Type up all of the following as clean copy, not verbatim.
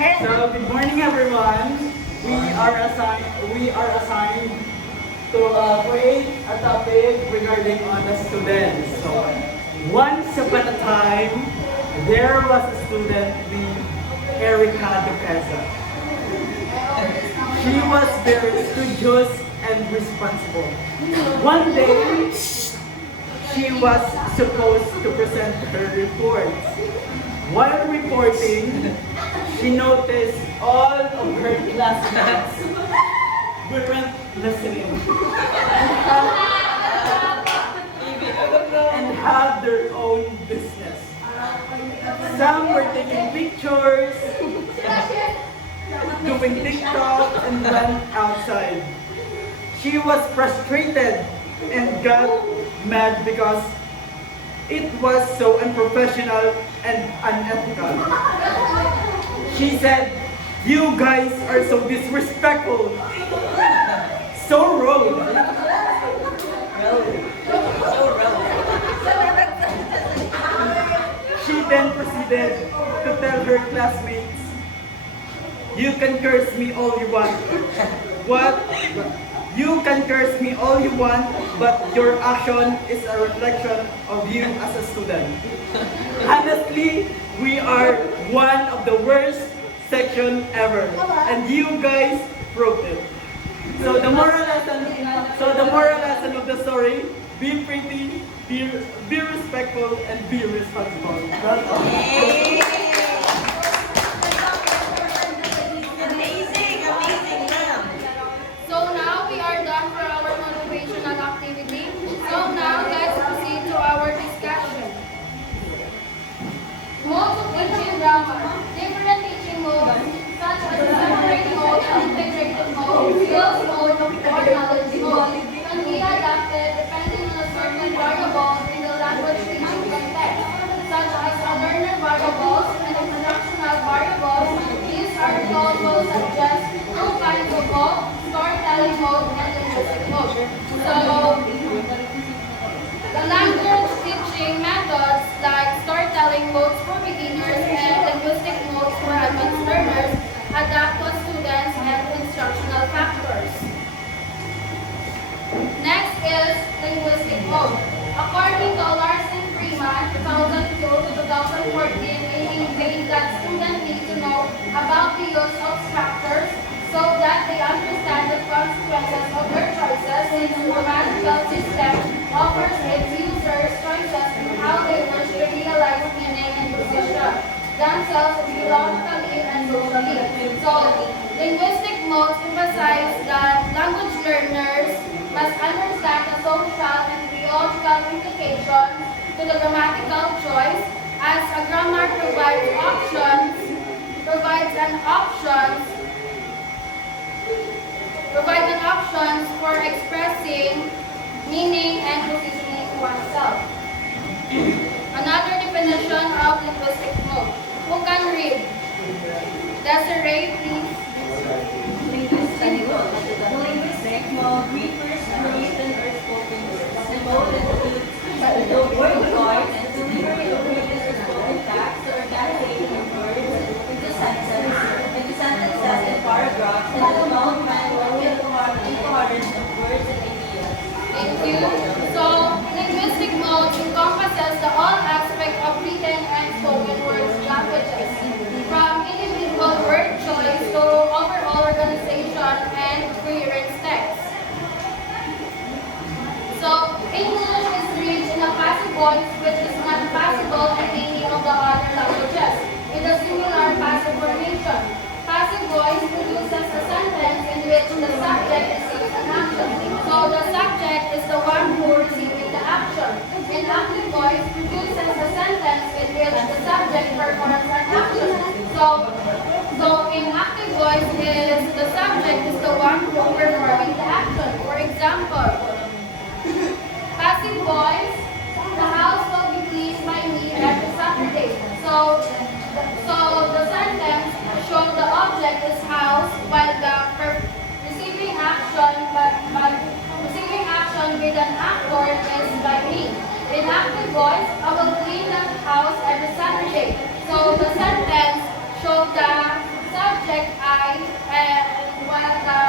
So good morning, everyone. We are assigned to create a topic regarding on the students. So once upon a time, there was a student named Erica Duquesa. She was very studious and responsible. One day, she was supposed to present her reports. While reporting, she noticed all of her classmates weren't listening and had their own business. Some were taking pictures, doing TikTok, and went outside. She was frustrated and got mad because it was so unprofessional and unethical. She said, "You guys are so disrespectful, so rude." She then proceeded to tell her classmates, "You can curse me all you want. What? You can curse me all you want, but your action is a reflection of you as a student." Honestly, we are one of the worst section ever, and you guys proved it. So the moral lesson of the story: be pretty, be respectful, and be responsible. That's all. So now we are done for our motivational activity. So now let's proceed to our discussion. Modes of teaching grammar. Different teaching modes such as separate mode, integrated mode, skills mode, or knowledge mode can be adapted depending on a certain variables in the language teaching context, such as a learner variables and instructional variables. These articles will suggest two kinds of mode: storytelling mode and linguistic mode. So, the language teaching methods like storytelling modes for beginners and linguistic modes for advanced learners adapt to students and instructional factors. Next is linguistic mode. According to Larson Freeman, 2002 to 2014, it made that students need to know about the use of structures so that they understand the consequences of their choices, since the grammatical system offers its users choices in how they wish to realize meaning and position themselves biologically and socially. So, linguistic modes emphasize that language learners must understand the social and biological implications to the grammatical choice, as a grammar provides an options for expressing meaning and positioning oneself. Another definition of linguistic mode. Who can read? Desiree, please. Linguistic mode refers to written or spoken words. The mode includes the word voice and delivery of written or spoken text, the organization of words into sentences and paragraphs, and the development of incoherence of words and ideas. Thank you. So, linguistic mode encompasses the all aspect of written and spoken words languages, from individual word choice to overall organization and coherent text. So, English is rich in a passive voice which is not possible in any of the other languages, with a similar passive formation. Passive voice produces a sentence in which the subject receives an action. So the subject is the one who receives the action. And active voice produces a sentence in which the subject performs an action. So in active voice is the subject is the one who performing the action. For example, passive voice, the house will be cleaned by me every Saturday. So the sentence shows the object is house, while the receiving action with an actor is by me. In active voice, I will clean the house every Saturday. So the sentence shows the subject I and what the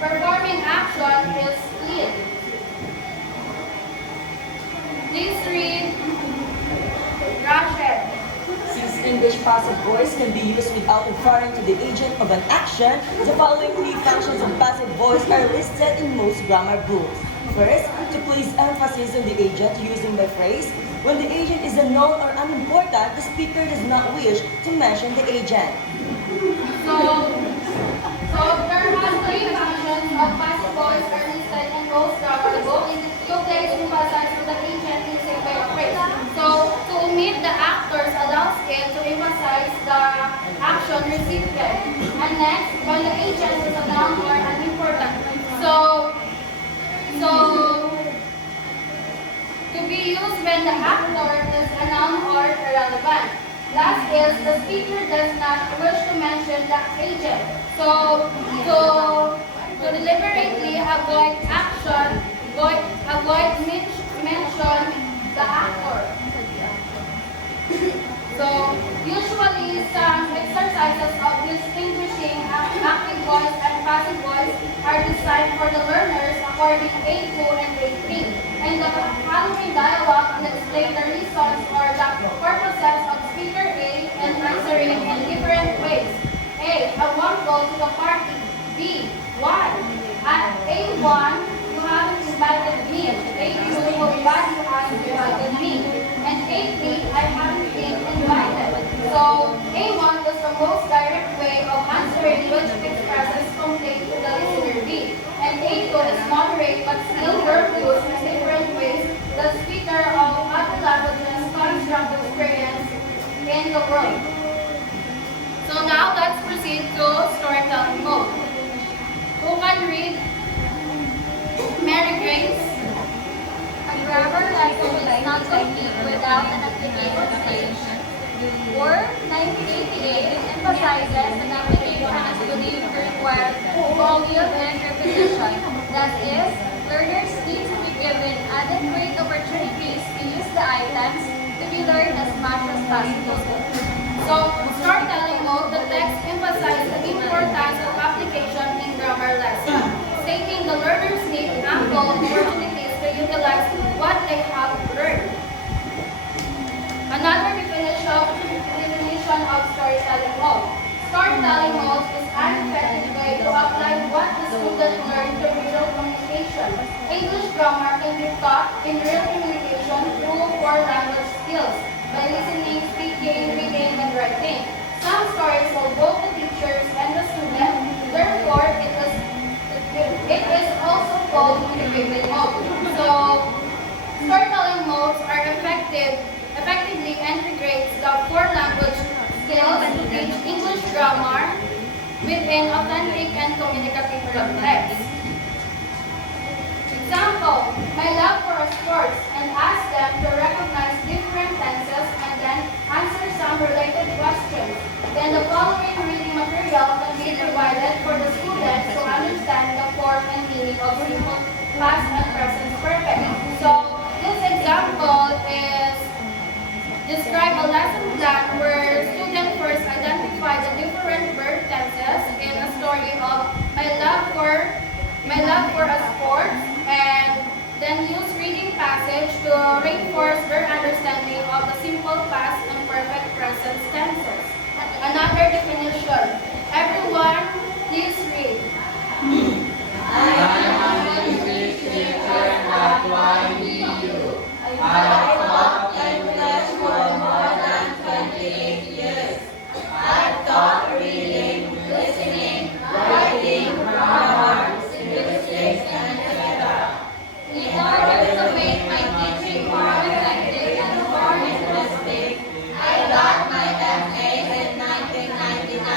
performing action is lead. Please read Rachel. Since English passive voice can be used without referring to the agent of an action, the following three functions of passive voice are listed in most grammar books. First, to place emphasis on the agent using the phrase, when the agent is unknown or unimportant, the speaker does not wish to mention the agent. So there are three functions of passive voice are listed in most grammar books. You place emphasis on the agent using by a phrase. So to omit the actors allows it to emphasize the action recipient. And next, when the agent is a noun or unimportant. So to be used when the actor is a noun or irrelevant. Last is the speaker does not wish to mention the agent. So to deliberately avoid action, avoid mention the actor. So usually some exercises of distinguishing active voice and passive voice are designed for the learners according A2 and A3. And the following dialogue will explain the reasons or the purposes of speaker A and answering in different ways. A. I want to go to the party. B. Why? At A1, you haven't invited me. A2, why you haven't invited me? And A3, I haven't been invited. So A1 is the most direct way of answering which expresses complaint to the listener B. And A2 is moderate but still verb used in different ways. The speaker of other languages construct experience in the world. So now let's proceed to storytelling mode. Who can read? Mary Grace. A grammar lesson is not complete without an application stage. Word 1988 emphasizes an application is believed to require volume and repetition. That is, learners need to be given adequate opportunities to use the items to be learned as much as possible. So, storytelling mode, the text emphasizes the importance of application in grammar lesson, stating the learners need ample opportunities to utilize what they have learned. Another definition of storytelling mode. Storytelling mode is an effective way to apply what the student learned to real communication. English grammar can be taught in real communication through core language skills by listening, speaking, reading, and writing. Some stories will both the teachers and the student. Therefore, it is also called integrated mode. So, storytelling modes are effectively integrates the core language skills to teach English grammar within authentic and communicative context. Example, my love for sports and ask them to recognize different tenses and then answer some related questions. Then the following reading material can be provided for the students to understand the form and meaning of simple past and present perfect. So this example is describe a lesson plan where students first identify the different verb tenses in a story of my love for a sport, and then use reading passage to reinforce their understanding of the simple past and perfect present tenses. Another definition. Everyone, please read. In order to make my teaching more effective and more interesting, I got my MA in 1999.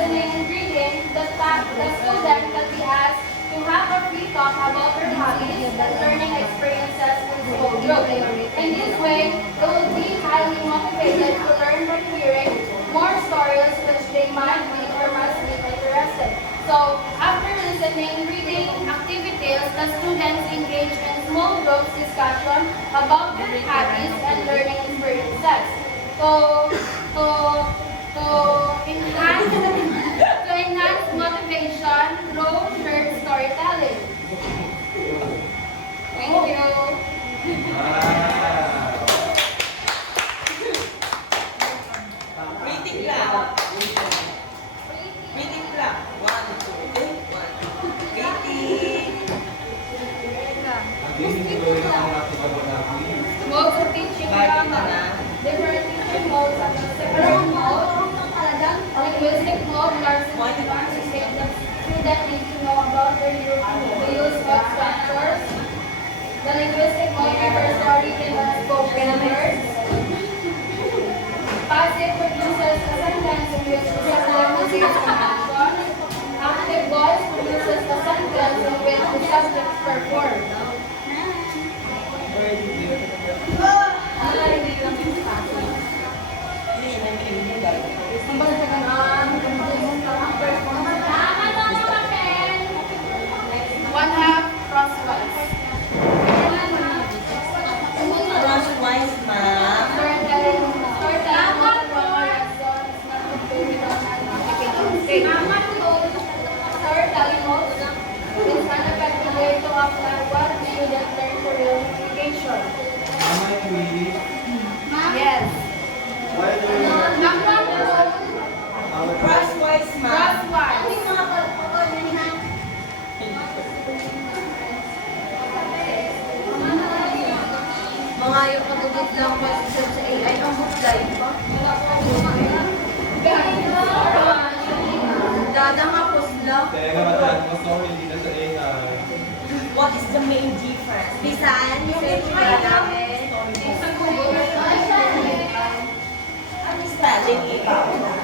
listening and reading, the student can be asked to have a free talk about their hobbies and learning experiences in school group. In this way, they will be highly motivated to learn by hearing more stories which they might be or must be interested. So, after listening, reading activities, the students engage in small groups discussion about their hobbies and learning experiences. To enhance to enhance motivation through shared storytelling. Thank you. Waiting lang. Waiting lang. 1, 2, 3, 1. Waiting. Modes of teaching grammar. Different teaching modes are the separate mode. Linguistic mode learns to say the student needs to know about the use of structures. The linguistic mode refers to written and spoken words. Passive produces a sentence in which the subject receives an action. Active voice produces a sentence in which the subject performs. One half crosswise. Crosswise, ma'am. Storytelling mode from a lesson is not completed on an application stage. Storytelling mode is an effective way to apply what students learn for real application. Yes. Number Crosswise, ma'am. crosswise. Mga yung pagugit lang question sa AI ang huklay pa. Dadang hapos lang. What is the main difference? Bisan, research ka namin. Spelling, ikaw.